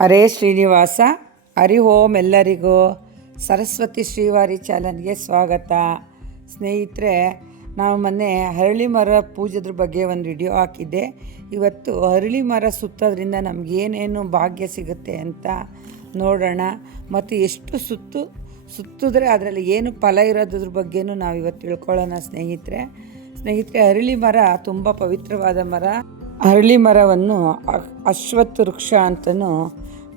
ಹರೇ ಶ್ರೀನಿವಾಸ. ಹರಿ ಓಂ. ಎಲ್ಲರಿಗೂ ಸರಸ್ವತಿ ಶ್ರೀವಾರಿ ಚಾನಲ್ಗೆ ಸ್ವಾಗತ. ಸ್ನೇಹಿತರೆ, ನಾವು ಮೊನ್ನೆ ಅರಳಿ ಮರ ಪೂಜೆದ್ರ ಬಗ್ಗೆ ಒಂದು ವಿಡಿಯೋ ಹಾಕಿದ್ದೆ. ಇವತ್ತು ಅರಳಿ ಮರ ಸುತ್ತೋದ್ರಿಂದ ನಮಗೇನೇನು ಭಾಗ್ಯ ಸಿಗುತ್ತೆ ಅಂತ ನೋಡೋಣ. ಮತ್ತು ಎಷ್ಟು ಸುತ್ತಿದ್ರೆ ಅದರಲ್ಲಿ ಏನು ಫಲ ಇರೋದ್ರ ಬಗ್ಗೆನೂ ನಾವು ಇವತ್ತು ತಿಳ್ಕೊಳ್ಳೋಣ ಸ್ನೇಹಿತರೆ. ಅರಳಿ ಮರ ತುಂಬ ಪವಿತ್ರವಾದ ಮರ. ಅರಳಿ ಮರವನ್ನು ಅಶ್ವತ್ಥ ವೃಕ್ಷ ಅಂತಲೂ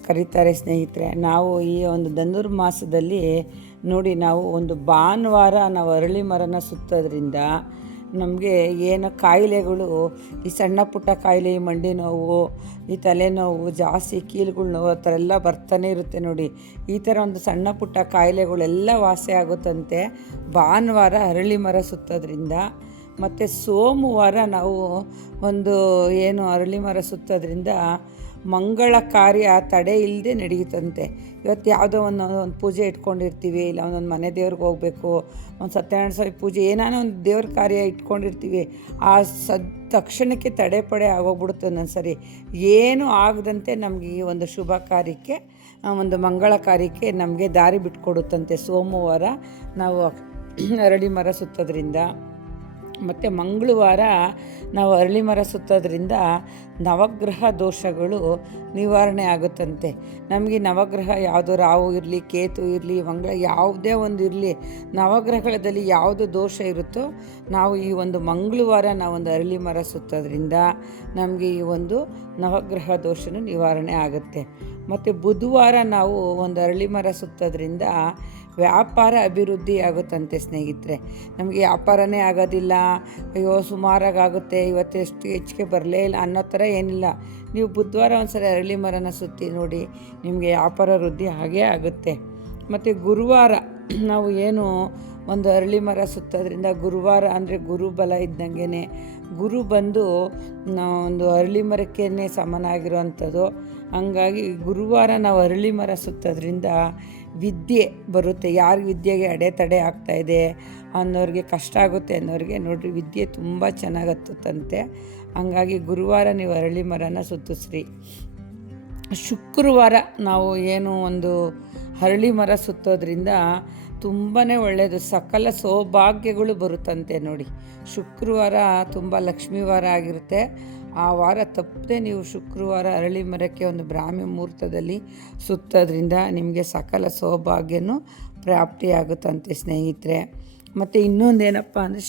ಕರೀತಾರೆ ಸ್ನೇಹಿತರೆ. ನಾವು ಈ ಒಂದು ಧನುರ್ಮಾಸದಲ್ಲಿ ನೋಡಿ, ನಾವು ಒಂದು ಭಾನುವಾರ ನಾವು ಅರಳಿ ಮರನ ಸುತ್ತೋದ್ರಿಂದ ನಮಗೆ ಏನು ಕಾಯಿಲೆಗಳು, ಈ ಸಣ್ಣ ಪುಟ್ಟ ಕಾಯಿಲೆ, ಈ ಮಂಡಿ ನೋವು, ಈ ತಲೆನೋವು, ಜಾಸ್ತಿ ಕೀಲುಗಳ ನೋವು ಆ ಥರ ಎಲ್ಲ ಬರ್ತಾನೆ ಇರುತ್ತೆ ನೋಡಿ. ಈ ಥರ ಒಂದು ಸಣ್ಣ ಪುಟ್ಟ ಕಾಯಿಲೆಗಳೆಲ್ಲ ವಾಸಿ ಆಗುತ್ತಂತೆ ಭಾನುವಾರ ಅರಳಿ ಮರ ಸುತ್ತೋದ್ರಿಂದ. ಮತ್ತು ಸೋಮವಾರ ನಾವು ಒಂದು ಏನು ಅರಳಿ ಮರ ಸುತ್ತೋದ್ರಿಂದ ಮಂಗಳ ಕಾರ್ಯ ತಡೆ ಇಲ್ಲದೆ ನಡೆಯುತ್ತಂತೆ. ಇವತ್ತು ಯಾವುದೋ ಒಂದು ಪೂಜೆ ಇಟ್ಕೊಂಡಿರ್ತೀವಿ, ಇಲ್ಲ ಒಂದೊಂದು ಮನೆ ದೇವ್ರಿಗೆ ಹೋಗಬೇಕು, ಒಂದು ಸತ್ಯನಾರಾಯಣ ಸ್ವಾಮಿ ಪೂಜೆ, ಏನಾನ ಒಂದು ದೇವ್ರ ಕಾರ್ಯ ಇಟ್ಕೊಂಡಿರ್ತೀವಿ. ಆ ತಕ್ಷಣಕ್ಕೆ ತಡೆಪಡೆ ಆಗೋಗ್ಬಿಡುತ್ತೆ ಒಂದೊಂದು ಸರಿ. ಏನೂ ಆಗದಂತೆ ನಮಗೆ ಈ ಒಂದು ಶುಭ ಕಾರ್ಯಕ್ಕೆ, ಒಂದು ಮಂಗಳ ಕಾರ್ಯಕ್ಕೆ ನಮಗೆ ದಾರಿ ಬಿಟ್ಕೊಡುತ್ತಂತೆ ಸೋಮವಾರ ನಾವು ಅರಳಿ ಮರ ಸುತ್ತೋದ್ರಿಂದ. ಮತ್ತು ಮಂಗಳವಾರ ನಾವು ಅರಳಿ ಮರ ಸುತ್ತೋದ್ರಿಂದ ನವಗ್ರಹ ದೋಷಗಳು ನಿವಾರಣೆ ಆಗುತ್ತಂತೆ. ನಮಗೆ ನವಗ್ರಹ ಯಾವುದೋ ರಾಹು ಇರಲಿ, ಕೇತು ಇರಲಿ, ಮಂಗಳ ಯಾವುದೇ ಒಂದು ಇರಲಿ, ನವಗ್ರಹಗಳಲ್ಲಿ ಯಾವುದು ದೋಷ ಇರುತ್ತೋ ನಾವು ಈ ಒಂದು ಮಂಗಳವಾರ ನಾವೊಂದು ಅರಳಿ ಮರ ಸುತ್ತೋದ್ರಿಂದ ನಮಗೆ ಈ ಒಂದು ನವಗ್ರಹ ದೋಷನೂ ನಿವಾರಣೆ ಆಗುತ್ತೆ. ಮತ್ತು ಬುಧವಾರ ನಾವು ಒಂದು ಅರಳಿ ಮರ ಸುತ್ತೋದ್ರಿಂದ ವ್ಯಾಪಾರ ಅಭಿವೃದ್ಧಿ ಆಗುತ್ತಂತೆ ಸ್ನೇಹಿತರೆ. ನಮಗೆ ವ್ಯಾಪಾರನೇ ಆಗೋದಿಲ್ಲ, ಅಯ್ಯೋ ಸುಮಾರಾಗುತ್ತೆ, ಇವತ್ತು ಎಷ್ಟು ಹೆಚ್ಚಿಗೆ ಬರಲೇ ಇಲ್ಲ ಅನ್ನೋ ಥರ ಏನಿಲ್ಲ. ನೀವು ಬುಧವಾರ ಒಂದ್ಸರಿ ಅರಳಿ ಮರನ ಸುತ್ತಿ ನೋಡಿ, ನಿಮಗೆ ವ್ಯಾಪಾರ ವೃದ್ಧಿ ಹಾಗೇ ಆಗುತ್ತೆ. ಮತ್ತು ಗುರುವಾರ ನಾವು ಏನು ಒಂದು ಅರಳಿ ಮರ ಸುತ್ತೋದ್ರಿಂದ, ಗುರುವಾರ ಅಂದರೆ ಗುರು ಬಲ ಇದ್ದಂಗೆ, ಗುರು ಬಂದು ಒಂದು ಅರಳಿ ಮರಕ್ಕೇ ಸಮನಾಗಿರುವಂಥದ್ದು. ಹಂಗಾಗಿ ಗುರುವಾರ ನಾವು ಅರಳಿ ಮರ ಸುತ್ತೋದ್ರಿಂದ ವಿದ್ಯೆ ಬರುತ್ತೆ. ಯಾರು ವಿದ್ಯೆಗೆ ಅಡೆತಡೆ ಆಗ್ತಾಯಿದೆ ಅನ್ನೋರಿಗೆ, ಕಷ್ಟ ಆಗುತ್ತೆ ಅನ್ನೋರಿಗೆ ನೋಡಿರಿ, ವಿದ್ಯೆ ತುಂಬ ಚೆನ್ನಾಗಿ ಹತ್ತುತ್ತಂತೆ. ಹಂಗಾಗಿ ಗುರುವಾರ ನೀವು ಅರಳಿ ಮರನ ಸುತ್ತಿಸ್ರಿ. ಶುಕ್ರವಾರ ನಾವು ಏನು ಒಂದು ಅರಳಿ ಮರ ಸುತ್ತೋದ್ರಿಂದ ತುಂಬಾ ಒಳ್ಳೆಯದು, ಸಕಲ ಸೌಭಾಗ್ಯಗಳು ಬರುತ್ತಂತೆ ನೋಡಿ. ಶುಕ್ರವಾರ ತುಂಬ ಲಕ್ಷ್ಮೀವಾರ ಆಗಿರುತ್ತೆ. ಆ ವಾರ ತಪ್ಪದೆ ನೀವು ಶುಕ್ರವಾರ ಅರಳಿ ಮರಕ್ಕೆ ಒಂದು ಬ್ರಾಹ್ಮಿ ಮುಹೂರ್ತದಲ್ಲಿ ಸುತ್ತೋದ್ರಿಂದ ನಿಮಗೆ ಸಕಲ ಸೌಭಾಗ್ಯನೂ ಪ್ರಾಪ್ತಿಯಾಗುತ್ತಂತೆ ಸ್ನೇಹಿತರೆ. ಮತ್ತು ಇನ್ನೊಂದೇನಪ್ಪ ಅಂದರೆ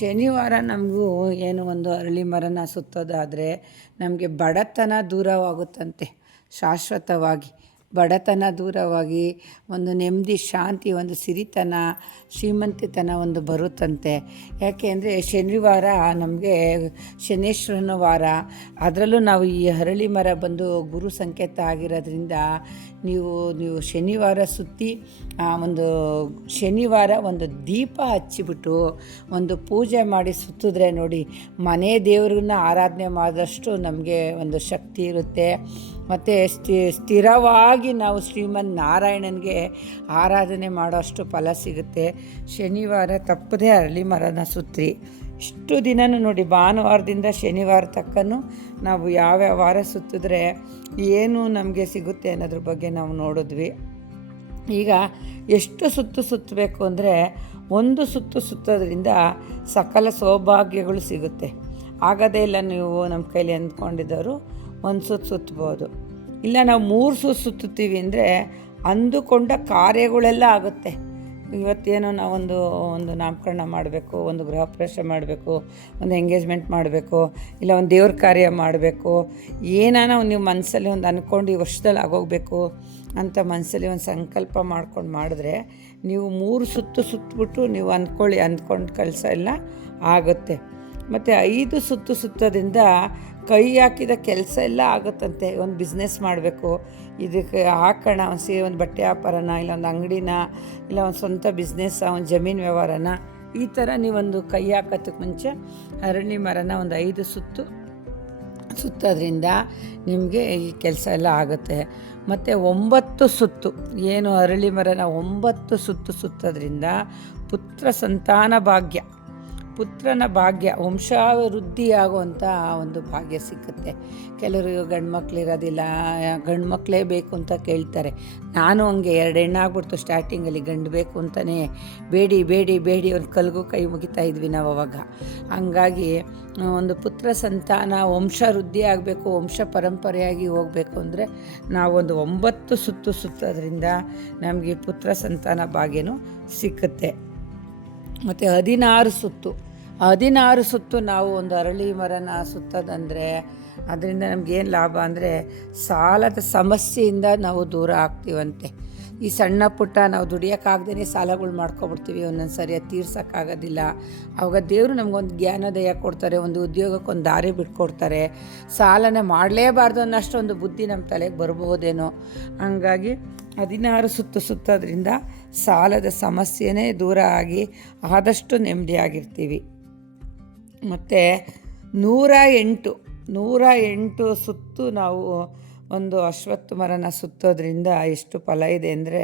ಶನಿವಾರ ನಮಗೂ ಏನು ಒಂದು ಅರಳಿ ಮರನ ಸುತ್ತೋದಾದರೆ ನಮಗೆ ಬಡತನ ದೂರವಾಗುತ್ತಂತೆ. ಶಾಶ್ವತವಾಗಿ ಬಡತನ ದೂರವಾಗಿ ಒಂದು ನೆಮ್ಮದಿ, ಶಾಂತಿ, ಒಂದು ಸಿರಿತನ, ಶ್ರೀಮಂತಿತನ ಒಂದು ಬರುತ್ತಂತೆ. ಯಾಕೆ ಅಂದರೆ ಶನಿವಾರ ನಮಗೆ ಶನೇಶ್ವರನ ವಾರ. ಅದರಲ್ಲೂ ನಾವು ಈ ಅರಳಿ ಮರ ಬಂದು ಗುರು ಸಂಕೇತ ಆಗಿರೋದ್ರಿಂದ ನೀವು ಶನಿವಾರ ಸುತ್ತಿ ಒಂದು ಶನಿವಾರ ಒಂದು ದೀಪ ಹಚ್ಚಿಬಿಟ್ಟು ಒಂದು ಪೂಜೆ ಮಾಡಿ ಸುತ್ತಿದ್ರೆ ನೋಡಿ, ಮನೆ ದೇವ್ರನ್ನ ಆರಾಧನೆ ಮಾಡಿದಷ್ಟು ನಮಗೆ ಒಂದು ಶಕ್ತಿ ಇರುತ್ತೆ. ಮತ್ತು ಸ್ಥಿರವಾಗಿ ನಾವು ಶ್ರೀಮನ್ ನಾರಾಯಣನಿಗೆ ಆರಾಧನೆ ಮಾಡೋಷ್ಟು ಫಲ ಸಿಗುತ್ತೆ. ಶನಿವಾರ ತಪ್ಪದೇ ಅರಳಿ ಮರನ ಸುತ್ತಿ. ಇಷ್ಟು ದಿನವೂ ನೋಡಿ, ಭಾನುವಾರದಿಂದ ಶನಿವಾರ ತಕ್ಕನೂ ನಾವು ಯಾವ್ಯಾವ ವಾರ ಸುತ್ತಿದ್ರೆ ಏನು ನಮಗೆ ಸಿಗುತ್ತೆ ಅನ್ನೋದ್ರ ಬಗ್ಗೆ ನಾವು ನೋಡಿದ್ವಿ. ಈಗ ಎಷ್ಟು ಸುತ್ತಬೇಕು ಅಂದರೆ, ಒಂದು ಸುತ್ತೋದ್ರಿಂದ ಸಕಲ ಸೌಭಾಗ್ಯಗಳು ಸಿಗುತ್ತೆ. ಆಗೋದೇ ಇಲ್ಲ, ನೀವು ನಮ್ಮ ಕೈಲಿ ಅಂದ್ಕೊಂಡಿದ್ದವರು ಒಂದು ಸುತ್ತಬೋದು. ಇಲ್ಲ ನಾವು 3 ಸುತ್ತುತ್ತೀವಿ ಅಂದರೆ ಅಂದುಕೊಂಡ ಕಾರ್ಯಗಳೆಲ್ಲ ಆಗುತ್ತೆ. ಇವತ್ತೇನೋ ನಾವೊಂದು ನಾಮಕರಣ ಮಾಡಬೇಕು, ಒಂದು ಗೃಹ ಪ್ರವೇಶ ಮಾಡಬೇಕು, ಒಂದು ಎಂಗೇಜ್ಮೆಂಟ್ ಮಾಡಬೇಕು, ಇಲ್ಲ ಒಂದು ದೇವ್ರ ಕಾರ್ಯ ಮಾಡಬೇಕು, ಏನಾನ ನೀವು ಮನಸ್ಸಲ್ಲಿ ಒಂದು ಅಂದ್ಕೊಂಡು ಈ ವರ್ಷದಲ್ಲಿ ಆಗೋಗಬೇಕು ಅಂತ ಮನಸ್ಸಲ್ಲಿ ಒಂದು ಸಂಕಲ್ಪ ಮಾಡ್ಕೊಂಡು ಮಾಡಿದ್ರೆ ನೀವು 3 ಸುತ್ತಿಬಿಟ್ಟು ನೀವು ಅಂದ್ಕೊಂಡು ಕೆಲಸ ಎಲ್ಲ ಆಗುತ್ತೆ. ಮತ್ತು 5 ಸುತ್ತೋದ್ರಿಂದ ಕೈ ಹಾಕಿದ ಕೆಲಸ ಎಲ್ಲ ಆಗುತ್ತಂತೆ. ಒಂದು ಬಿಸ್ನೆಸ್ ಮಾಡಬೇಕು, ಇದಕ್ಕೆ ಹಾಕೋಣ, ಒಂದು ಬಟ್ಟೆ ವ್ಯಾಪಾರನ, ಇಲ್ಲ ಒಂದು ಅಂಗಡಿನ, ಇಲ್ಲ ಒಂದು ಸ್ವಂತ ಬಿಸ್ನೆಸ್, ಒಂದು ಜಮೀನು ವ್ಯವಹಾರನ, ಈ ಥರ ನೀವೊಂದು ಕೈ ಹಾಕೋದಕ್ಕೆ ಮುಂಚೆ ಅರಳಿ ಮರನ ಒಂದು 5 ಸುತ್ತೋದ್ರಿಂದ ನಿಮಗೆ ಈ ಕೆಲಸ ಎಲ್ಲ ಆಗುತ್ತೆ. ಮತ್ತು 9 ಸುತ್ತು ಏನು ಅರಳಿ ಮರನ 9 ಸುತ್ತೋದ್ರಿಂದ ಪುತ್ರ ಸಂತಾನ ಭಾಗ್ಯ, ಪುತ್ರನ ಭಾಗ್ಯ, ವಂಶಾವೃದ್ಧಿಯಾಗುವಂಥ ಒಂದು ಭಾಗ್ಯ ಸಿಕ್ಕುತ್ತೆ. ಕೆಲವರು ಗಂಡು ಮಕ್ಕಳಿರೋದಿಲ್ಲ, ಗಂಡು ಮಕ್ಕಳೇ ಬೇಕು ಅಂತ ಕೇಳ್ತಾರೆ. ನಾನು ಹಂಗೆ 2 ಹೆಣ್ಣಾಗ್ಬಿಡ್ತು ಸ್ಟಾರ್ಟಿಂಗಲ್ಲಿ, ಗಂಡು ಬೇಕು ಅಂತಲೇ ಬೇಡಿ ಬೇಡಿ ಬೇಡಿ ಒಂದು ಕಲ್ಗೂ ಕೈ ಮುಗಿತಾ ಇದ್ವಿ ನಾವು ಅವಾಗ. ಹಂಗಾಗಿ ಒಂದು ಪುತ್ರ ಸಂತಾನ ವಂಶವೃದ್ಧಿ ಆಗಬೇಕು, ವಂಶ ಪರಂಪರೆಯಾಗಿ ಹೋಗಬೇಕು ಅಂದರೆ ನಾವೊಂದು 9 ಸುತ್ತು ಸುತ್ತೋದ್ರಿಂದ ನಮಗೆ ಪುತ್ರ ಸಂತಾನ ಭಾಗ್ಯನೂ ಸಿಕ್ಕುತ್ತೆ. ಮತ್ತು 16 ಸುತ್ತು ನಾವು ಒಂದು ಅರಳಿ ಮರನ ಸುತ್ತೋದಂದರೆ ಅದರಿಂದ ನಮಗೇನು ಲಾಭ ಅಂದರೆ ಸಾಲದ ಸಮಸ್ಯೆಯಿಂದ ನಾವು ದೂರ ಆಗ್ತೀವಂತೆ. ಈ ಸಣ್ಣ ಪುಟ್ಟ ನಾವು ದುಡಿಯೋಕ್ಕಾಗ್ದೇ ಸಾಲಗಳು ಮಾಡ್ಕೊಬಿಡ್ತೀವಿ, ಒಂದೊಂದು ಸರಿ ಅದು ತೀರ್ಸೋಕ್ಕಾಗೋದಿಲ್ಲ. ಆವಾಗ ದೇವರು ನಮಗೊಂದು ಜ್ಞಾನೋದಯ ಕೊಡ್ತಾರೆ, ಒಂದು ಉದ್ಯೋಗಕ್ಕೊಂದು ದಾರಿ ಬಿಟ್ಕೊಡ್ತಾರೆ. ಸಾಲನ ಮಾಡಲೇಬಾರ್ದು ಅನ್ನೋಷ್ಟೊಂದು ಬುದ್ಧಿ ನಮ್ಮ ತಲೆಗೆ ಬರ್ಬೋದೇನೋ. ಹಂಗಾಗಿ 16 ಸುತ್ತು ಸುತ್ತೋದ್ರಿಂದ ಸಾಲದ ಸಮಸ್ಯೆನೇ ದೂರ ಆಗಿ ಆದಷ್ಟು ನೆಮ್ಮದಿಯಾಗಿರ್ತೀವಿ. ಮತ್ತು 108 ಸುತ್ತು ನಾವು ಒಂದು ಅಶ್ವತ್ಥ ಮರನ ಸುತ್ತೋದ್ರಿಂದ ಎಷ್ಟು ಫಲ ಇದೆ ಅಂದರೆ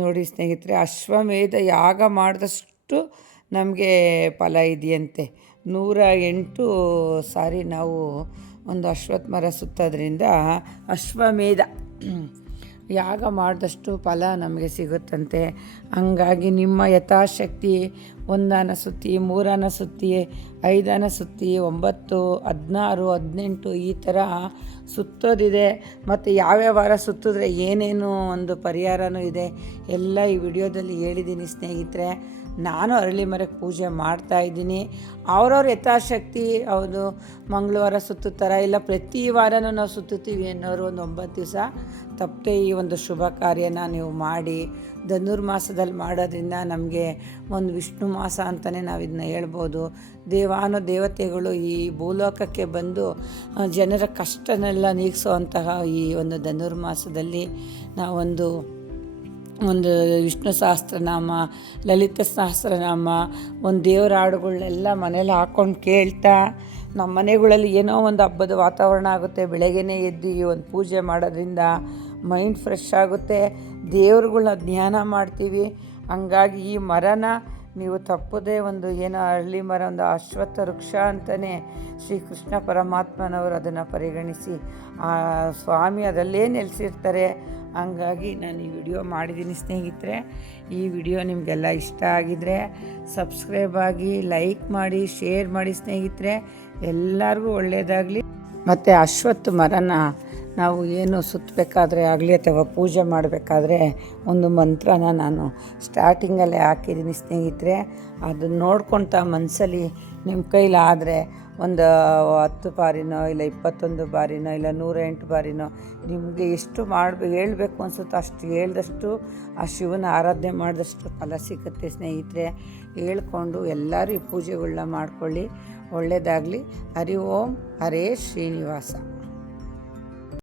ನೋಡಿ ಸ್ನೇಹಿತರೆ, ಅಶ್ವಮೇಧ ಯಾಗ ಮಾಡಿದಷ್ಟು ನಮಗೆ ಫಲ ಇದೆಯಂತೆ. 108 ಸಾರಿ ನಾವು ಒಂದು ಅಶ್ವತ್ಥ ಮರ ಸುತ್ತೋದ್ರಿಂದ ಅಶ್ವಮೇಧ ಯಾಗ ಮಾಡಿದಷ್ಟು ಫಲ ನಮಗೆ ಸಿಗುತ್ತಂತೆ. ಹಂಗಾಗಿ ನಿಮ್ಮ ಯಥಾಶಕ್ತಿ 1 ಸುತ್ತಿ, 3 ಸುತ್ತಿ, 5 ಸುತ್ತಿ, 9, 16, 18 ಈ ಥರ ಸುತ್ತೋದಿದೆ. ಮತ್ತು ಯಾವ್ಯಾವ ವಾರ ಸುತ್ತಿದ್ರೆ ಏನೇನು ಒಂದು ಪರಿಹಾರನೂ ಇದೆ ಎಲ್ಲ ಈ ವಿಡಿಯೋದಲ್ಲಿ ಹೇಳಿದ್ದೀನಿ ಸ್ನೇಹಿತರೆ. ನಾನು ಅರಳಿ ಮರಕ್ಕೆ ಪೂಜೆ ಮಾಡ್ತಾಯಿದ್ದೀನಿ. ಅವ್ರವ್ರ ಯಥಾಶಕ್ತಿ ಹೌದು ಮಂಗಳವಾರ ಸುತ್ತುತ್ತಾರೆ, ಇಲ್ಲ ಪ್ರತಿ ವಾರನೂ ನಾವು ಸುತ್ತುತ್ತೀವಿ ಅನ್ನೋರು ಒಂದು 9 ದಿವಸ ತಪ್ಪದೆ ಈ ಒಂದು ಶುಭ ಕಾರ್ಯನ ನೀವು ಮಾಡಿ. ಧನುರ್ಮಾಸದಲ್ಲಿ ಮಾಡೋದ್ರಿಂದ ನಮಗೆ ಒಂದು ವಿಷ್ಣು ಮಾಸ ಅಂತಲೇ ನಾವು ಇದನ್ನ ಹೇಳ್ಬೋದು. ದೇವತೆಗಳು ಈ ಭೂಲೋಕಕ್ಕೆ ಬಂದು ಜನರ ಕಷ್ಟನೆಲ್ಲ ನೀಗಿಸೋವಂತಹ ಈ ಒಂದು ಧನುರ್ಮಾಸದಲ್ಲಿ ನಾವೊಂದು ವಿಷ್ಣು ಸಹಸ್ರನಾಮ, ಲಲಿತ ಸಹಸ್ರನಾಮ, ಒಂದು ದೇವರ ಹಾಡುಗಳನ್ನೆಲ್ಲ ಮನೇಲಿ ಹಾಕ್ಕೊಂಡು ಕೇಳ್ತಾ ನಮ್ಮ ಮನೆಗಳಲ್ಲಿ ಏನೋ ಒಂದು ಹಬ್ಬದ ವಾತಾವರಣ ಆಗುತ್ತೆ. ಬೆಳಗ್ಗೆನೇ ಎದ್ದು ಈ ಒಂದು ಪೂಜೆ ಮಾಡೋದ್ರಿಂದ ಮೈಂಡ್ ಫ್ರೆಶ್ ಆಗುತ್ತೆ, ದೇವ್ರುಗಳನ್ನ ಧ್ಯಾನ ಮಾಡ್ತೀವಿ. ಹಂಗಾಗಿ ಈ ಮರನ ನೀವು ತಪ್ಪದೇ ಒಂದು ಏನೋ ಅರಳಿ ಮರ, ಒಂದು ಅಶ್ವತ್ಥ ವೃಕ್ಷ ಅಂತಲೇ ಶ್ರೀಕೃಷ್ಣ ಪರಮಾತ್ಮನವರು ಅದನ್ನು ಪರಿಗಣಿಸಿ ಆ ಸ್ವಾಮಿ ಅದಲ್ಲೇ ನೆಲೆಸಿರ್ತಾರೆ. ಹಂಗಾಗಿ ನಾನು ಈ ವಿಡಿಯೋ ಮಾಡಿದ್ದೀನಿ ಸ್ನೇಹಿತರೆ. ಈ ವಿಡಿಯೋ ನಿಮಗೆಲ್ಲ ಇಷ್ಟ ಆಗಿದರೆ ಸಬ್ಸ್ಕ್ರೈಬ್ ಆಗಿ, ಲೈಕ್ ಮಾಡಿ, ಶೇರ್ ಮಾಡಿ ಸ್ನೇಹಿತರೆ. ಎಲ್ಲರಿಗೂ ಒಳ್ಳೆಯದಾಗಲಿ. ಮತ್ತು ಅಶ್ವತ್ಥ ಮರನ ನಾವು ಏನು ಸುತ್ತಬೇಕಾದ್ರೆ ಆಗಲಿ ಅಥವಾ ಪೂಜೆ ಮಾಡಬೇಕಾದ್ರೆ ಒಂದು ಮಂತ್ರನ ನಾನು ಸ್ಟಾರ್ಟಿಂಗಲ್ಲೇ ಹಾಕಿದ್ದೀನಿ ಸ್ನೇಹಿತರೆ. ಅದನ್ನು ನೋಡ್ಕೊಳ್ತಾ ಮನಸ್ಸಲ್ಲಿ ನಿಮ್ಮ ಕೈಲಾದರೆ ಒಂದು 10 ಬಾರಿನೋ ಇಲ್ಲ 21 ಬಾರಿನೋ ಇಲ್ಲ 108 ಬಾರಿನೋ ನಿಮಗೆ ಎಷ್ಟು ಹೇಳಬೇಕು ಅನಿಸುತ್ತೋ ಅಷ್ಟು ಹೇಳ್ದಷ್ಟು ಆ ಶಿವನ ಆರಾಧನೆ ಮಾಡಿದಷ್ಟು ಫಲ ಸಿಗುತ್ತೆ ಸ್ನೇಹಿತರೆ. ಹೇಳ್ಕೊಂಡು ಎಲ್ಲರೂ ಈ ಪೂಜೆಗಳನ್ನ ಮಾಡ್ಕೊಳ್ಳಿ. ಒಳ್ಳೆಯದಾಗಲಿ. ಹರಿ ಓಂ ಹರೇ ಶ್ರೀನಿವಾಸ.